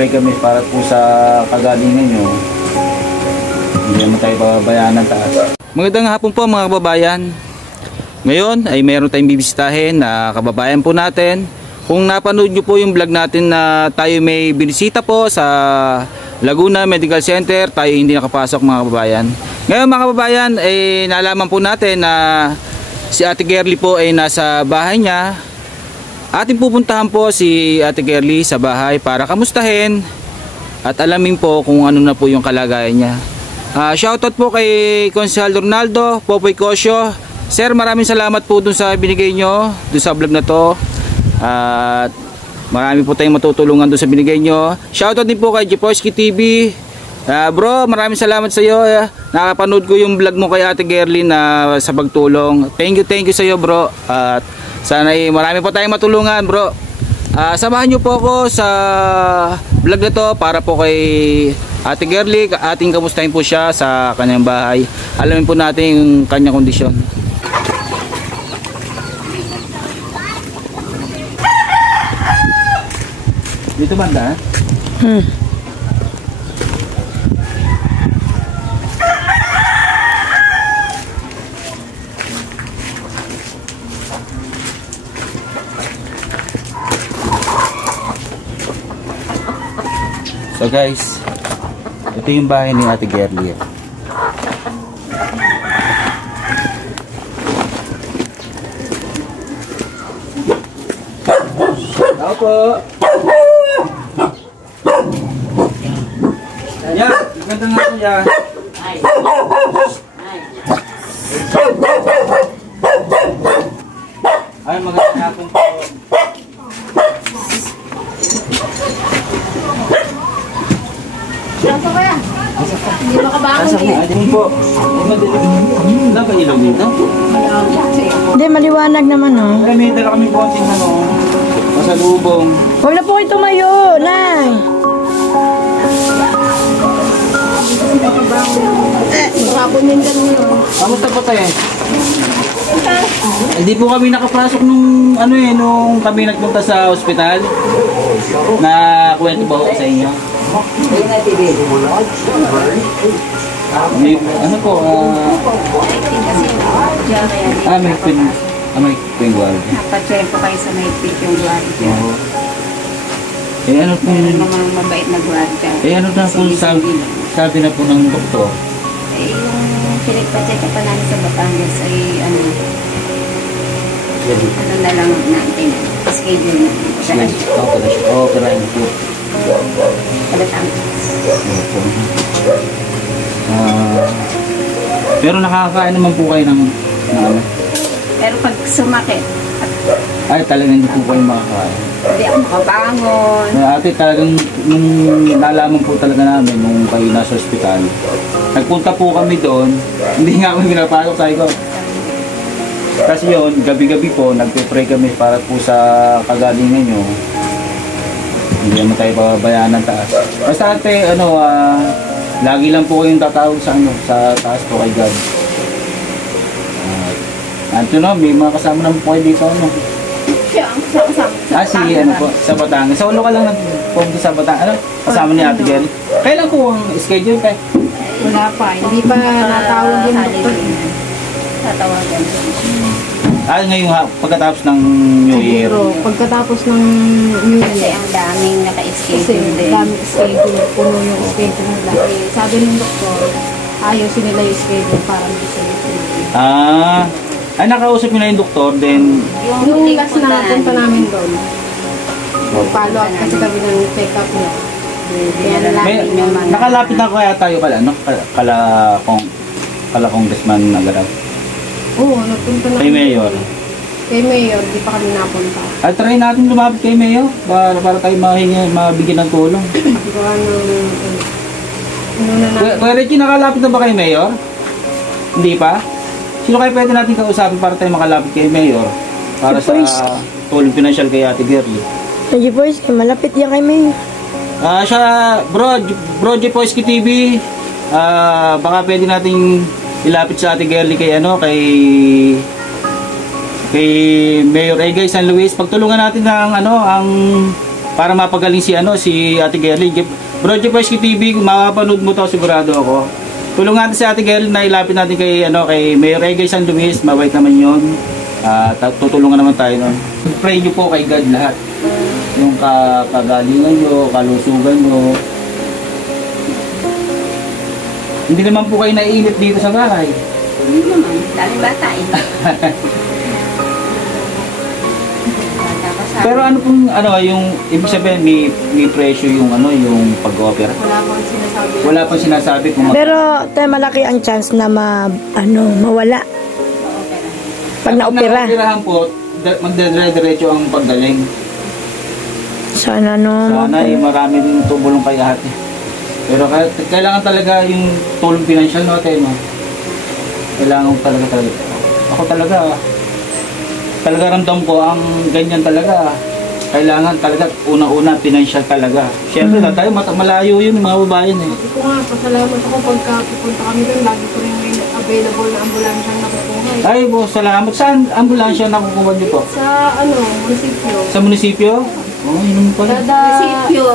nagpe-pray kami para po sa kagalingan nyo. Hindi naman tayo pababayaan ng taas. Magandang hapon po mga kababayan. Ngayon ay meron tayong bibisitahin na kababayan po natin. Kung napanood nyo po yung vlog natin na tayo may binisita po sa Laguna Medical Center, tayo hindi nakapasok mga kababayan. Ngayon mga kababayan ay nalaman po natin na si Ate Gerly po ay nasa bahay niya. Ating pupuntahan po si Ate Gerly sa bahay para kamustahin at alamin po kung ano na po yung kalagayan niya. Shoutout po kay Consihal Ronaldo, Popoy Cosio. Sir, maraming salamat po dun sa binigay nyo dun sa vlog na to. At marami po tayong matutulungan dun sa binigay nyo. Shoutout din po kay Jeposki TV. Bro, maraming salamat sa iyo. Nakapanood ko yung vlog mo kay Ate Gerly na sa pagtulong. Thank you sa iyo, bro. At sana marami po tayong matulungan, bro. Samahan nyo po ako sa vlog na to para po kay Ate Gerly. Ating kamustahin po siya sa kanyang bahay. Alamin po natin yung kanyang kondisyon. Dito banda? So guys, ito yung bahay ni Ate Gerly. Tao po. Ayan, ganda nga po yan. Ay, magandang hapon po. Pasok ka yan. Hindi makabangon eh. Ayun po. Wala ba ilaw dito? Hindi, maliwanag naman oh. Ay, may dala kami konting pasalubong. Huwag na po kayo tumayo, Nay. Baka pumindan mo yun. Kamusta po tayo? Hindi po kami nakapasok nung nung kami nagpunta sa ospital. Na kwento ba ako sa inyo? May, may pingwal. Napacheck po kayo sa mahigpit yung guardia. Eh ano po Mga mabait na guardia. eh ano na po sabi na po ng doktor? Eh yung pinagpacheck pa namin sa Batangas ay ano na lang natin. Schedule na. Operahin po. Batangas. Pero nakakain naman po kayo ng ano? Pero pag sumakit, Ay talagang hindi po kayo makakain. hindi ako makabangon. Ate, talagang nung nalaman po talaga namin nung kayo nasa ospital, nagpunta po kami doon, hindi nga kami pinapasok, sabi ko. Kasi yun, gabi-gabi po, nagpe-pray kami para po sa kagalingan nyo. Hindi naman tayo pababayaan ng taas. Basta ate, lagi lang po kayong tatawag sa sa taas po kay God. May mga kasama naman po kayo dito, Siya ang kasama. Sa Batangas. Sa ulo ka lang nagpunta sa Batangas. Kasama ni Ate Gerly. Kailan po ang schedule kayo? Wala pa, hindi pa natawag yung doktor. Tatawagan. Ngayong pagkatapos ng New Year. Siguro, pagkatapos ng New Kasi Year. ang daming Kasi naka-schedule din. daming schedule, puno yung schedule nila. Eh, sabi ng doktor, ayusin nila yung schedule para hindi sila schedule. Nakausap nyo na yung doktor, then Yung last na napunta namin doon, follow up kasi kami ng check-up niya. Kaya namin yung mga... nakalapit na kaya tayo kala Congressman Agaraw. Oo, napunta na. Kay Mayor. Kay Mayor, di pa kami napunta. Try natin lumapit kay Mayor para tayo mabigyan ng tulong. Di ba Kuya Richie, nakalapit na ba kay Mayor? Hindi pa? Sino kayo pwede natin kausapin para tayo makalapit kay Mayor? Para sa tulong pinansyal kay Ate Gerly. Medyo boys, malapit yan kay Mayor. Siya, bro Jeposki TV. Baka pwede nating ilapit sa Ate Gerly kay kay Mayor Egay San Luis. Pagtulungan natin ng ang para mapagaling si Ate Gerly. Bro Jeposki TV, mapapanood mo to, sigurado ako. Tulungan natin si Ate Gerly na ilapit natin kay Mayor Egay San Luis, mabait naman 'yon. Tutulungan naman tayo nun. Pray nyo po kay God lahat. Yung kagalingan nyo, kalusugan nyo. Hindi naman po kayo naiinit dito sa bahay. Hindi naman, daming bata eh. Pero ano pong yung ibig sabihin may presyo yung yung pag-opera. Wala pang sinasabi kung Pero malaki ang chance na mawala. Pag na-opera. Pag po, magdadire-diretso ang paggaling. Sana Sana marami din tumulong kay ate. Pero kailangan talaga yung tulong pinansyal natin, no? Kailangan talaga. Ako talaga ramdam ko ang ganyan talaga. Kailangan talaga una-una pinansyal talaga. Siyempre na tayo malayo yun mga babayan eh. Hindi ko nga, pasalamat ako pagka pupunta kami doon, lagi ko rin may available na ambulansya na nakukuha. Ay po, salamat. Saan ambulansya nakukuha niyo po? Sa munisipyo. Sa munisipyo? Oo, yun pala. Munisipyo.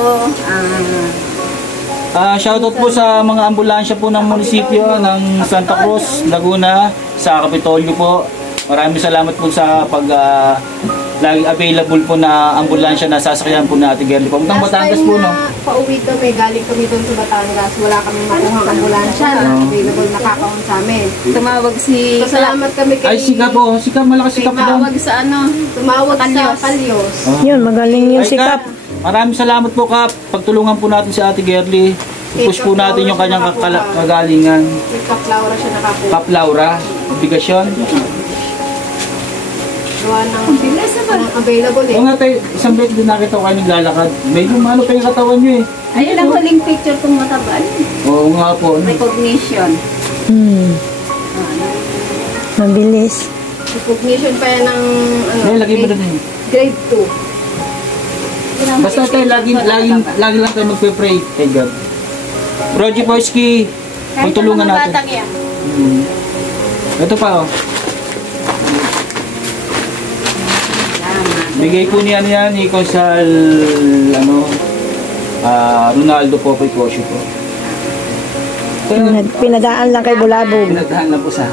Shoutout po sa mga ambulansya po ng munisipyo ng Santa Cruz, Laguna, sa Kapitolyo po. Maraming salamat po sa lagi available po na ambulansya na sasakyan po na Ate Gerly po. Ang Batangas po, no? Pauwi kami, galing kami doon sa Batangas. Wala kami makuhang ambulansya na available na kakaon sa amin. Tumawag si... Salamat kami kay... Ay, Sika po. Sika, malakas Sika po doon. Tumawag sa Tumawag sa Kalyos. Yun, magaling yung sikap. Maraming salamat po, Kap. Pagtulungan po natin si Ate Gerly. Push po natin yung kanyang kagalingan. Kap Laura siya nakakuha. Kap Laura, obligasyon. Gawa ng available eh. Oo nga tayo, isang beses din nakita ko kayo naglalakad. Medyo pa yung katawan nyo eh. Ayun ang huling picture kong mataba. Oo nga po. Recognition. Mabilis. Recognition pa yan ng Lagi mo na din. grade 2. Basta tayo, lagi lang tayo magpe-pray kay God. Bro Jeposki, pagtulungan natin. Batang yan. Ito pa oh. Bigay po niya ni Consal Ronaldo po kay Kosyo po. Pinadaan lang kay Bulabog. Pinadaan lang po sa.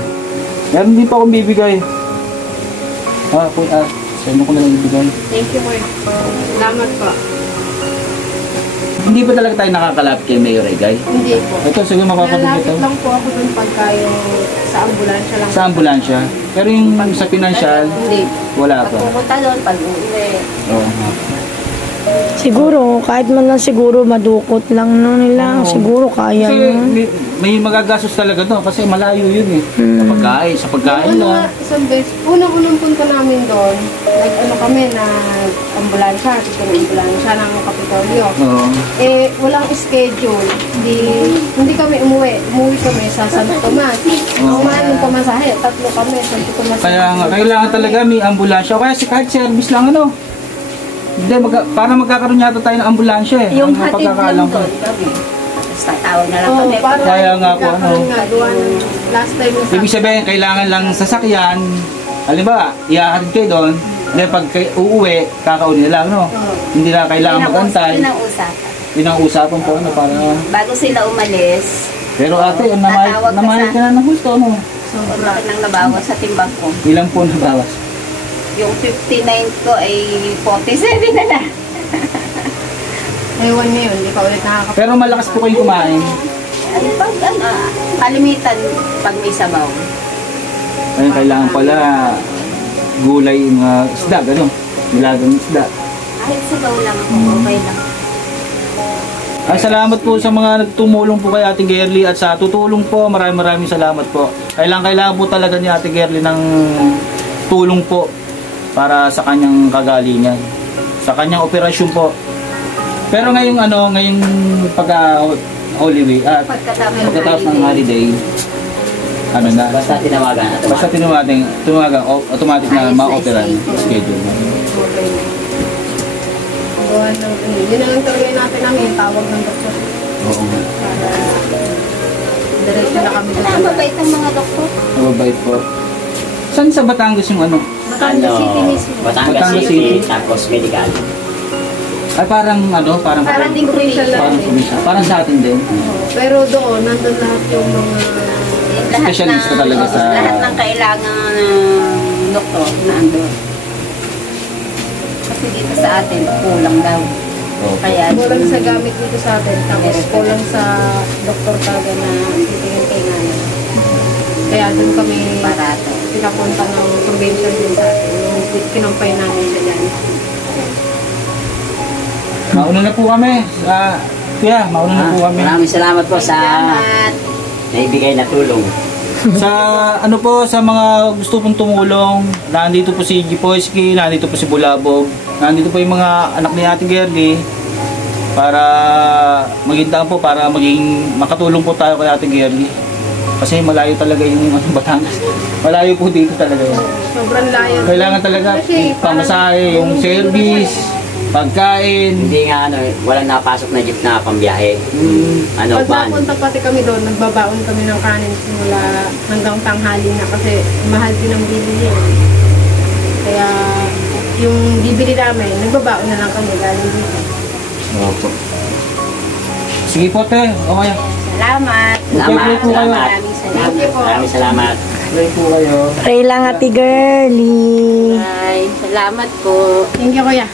Meron din pa akong bibigay. Saan ko na lang ibigay? Thank you, Lord. Salamat po. Hindi ba talaga tayo nakakalapit kay Mayor Egay? Hindi po. Ito, sige mapapagod Nalapit ito. lang po ako dun pagka yung sa ambulansya lang. Sa ambulansya? Pero yung sa pinansyal, Hindi. wala pa. Pupunta doon pag uwi. Oo. Siguro, kahit man lang siguro madukot lang nila. Siguro kaya Kasi mo. may magagastos talaga doon kasi malayo yun eh. Sa pagkain lang. Isang beses, unang punta namin doon, kami na ambulansya, kasi may ambulansya ng Kapitolyo. Oo. Walang schedule. Hindi kami umuwi. Umuwi kami sa Santo Tomas. Umahan yung pamasahe, 3 kami, Santo Tomas. Kaya nga, kailangan talaga may ambulansya. Kaya kahit service lang Hindi, para magkakaroon yata tayo ng ambulansya eh. Yung Ang hatid pagkakaalam lang ko. doon kami. Tapos tatawag na lang kami. Kaya nga po, Last time yung Ibig sabihin, kailangan lang sasakyan. Halimbawa, ihahatid kayo doon. Then pag uuwi, kakaunin na lang, no? Hindi na kailangan magantay. Yun ang usapan. Yun ang usapan po, para... Bago sila umalis, Pero ate, namahal ka na ng gusto, no? bakit nang nabawas sa timbang ko? Ilang po nabawas? Yung 59 ko ay 47 na na. Ewan ngayon, hindi pa ulit nakakapag. Pero malakas po kayong kumain. Kalimitan pag may sabaw. Ayun, kailangan pala gulay na isda, gano'n. Nilagang isda. Kahit sabaw lang ako, okay lang. Ay, salamat po sa mga nagtumulong po kay Ate Gerly at sa tutulong po. Maraming salamat po. Kailangan po talaga ni Ate Gerly ng tulong po para sa kanyang kagalingan. Sa kanyang operasyon po. Pero ngayong Holy Week at pagkatapos ng holiday, na? Basta tinawagan. Basta tinawagan, automatic na ma-opera schedule. Yun na lang talaga natin namin, yung tawag ng doktor. Oo. Diretso na kami. Mabait ang mga doktor. Mababait po. Saan sa Batangas yung Batangas City mismo. Batangas City, tapos medical. Ay parang ano, parang Parang provincial parang natin. probinsya. Parang sa atin din. Pero doon, nandun lahat yung mga... Specialista talaga sa- Lahat ng kailangan doktor na andun. Kasi dito sa atin, kulang daw. Opo. Kaya Kulang sa gamit dito sa atin, tapos kulang sa doktor talaga na titingin kay nanay. Kaya doon kami barato. pinapunta ng provincial din sa atin. Yung kinampay namin siya dyan. Mauna na po kami. Kuya, mauna na po kami. Maraming salamat po sa Salamat. naibigay na tulong. Sa ano po, sa mga gusto pong tumulong, nandito po si Gipoyski, nandito po si Bulabog, nandito po yung mga anak ni Ate Gerly para magintaan po, para maging makatulong po tayo kay Ate Gerly. Kasi malayo talaga yung Batangas. Malayo po dito talaga. Sobrang layo. Kailangan talaga Kasi parang- pamasahe, yung service, pagkain. Hindi nga walang napasok na jeep na pambiyahe. Ano Pag van. napunta pati kami doon, nagbabaon kami ng kanin simula hanggang tanghali na kasi mahal din ang bibili. Kaya yung bibili namin, nagbabaon na lang kami galing dito. Opo. Sige po te, okay. Salamat. Pray po kayo. Maraming salamat. Thank you po. Maraming salamat. Pray po kayo. Pray lang, Ate Girlie. Bye. Salamat po. Thank you, kuya.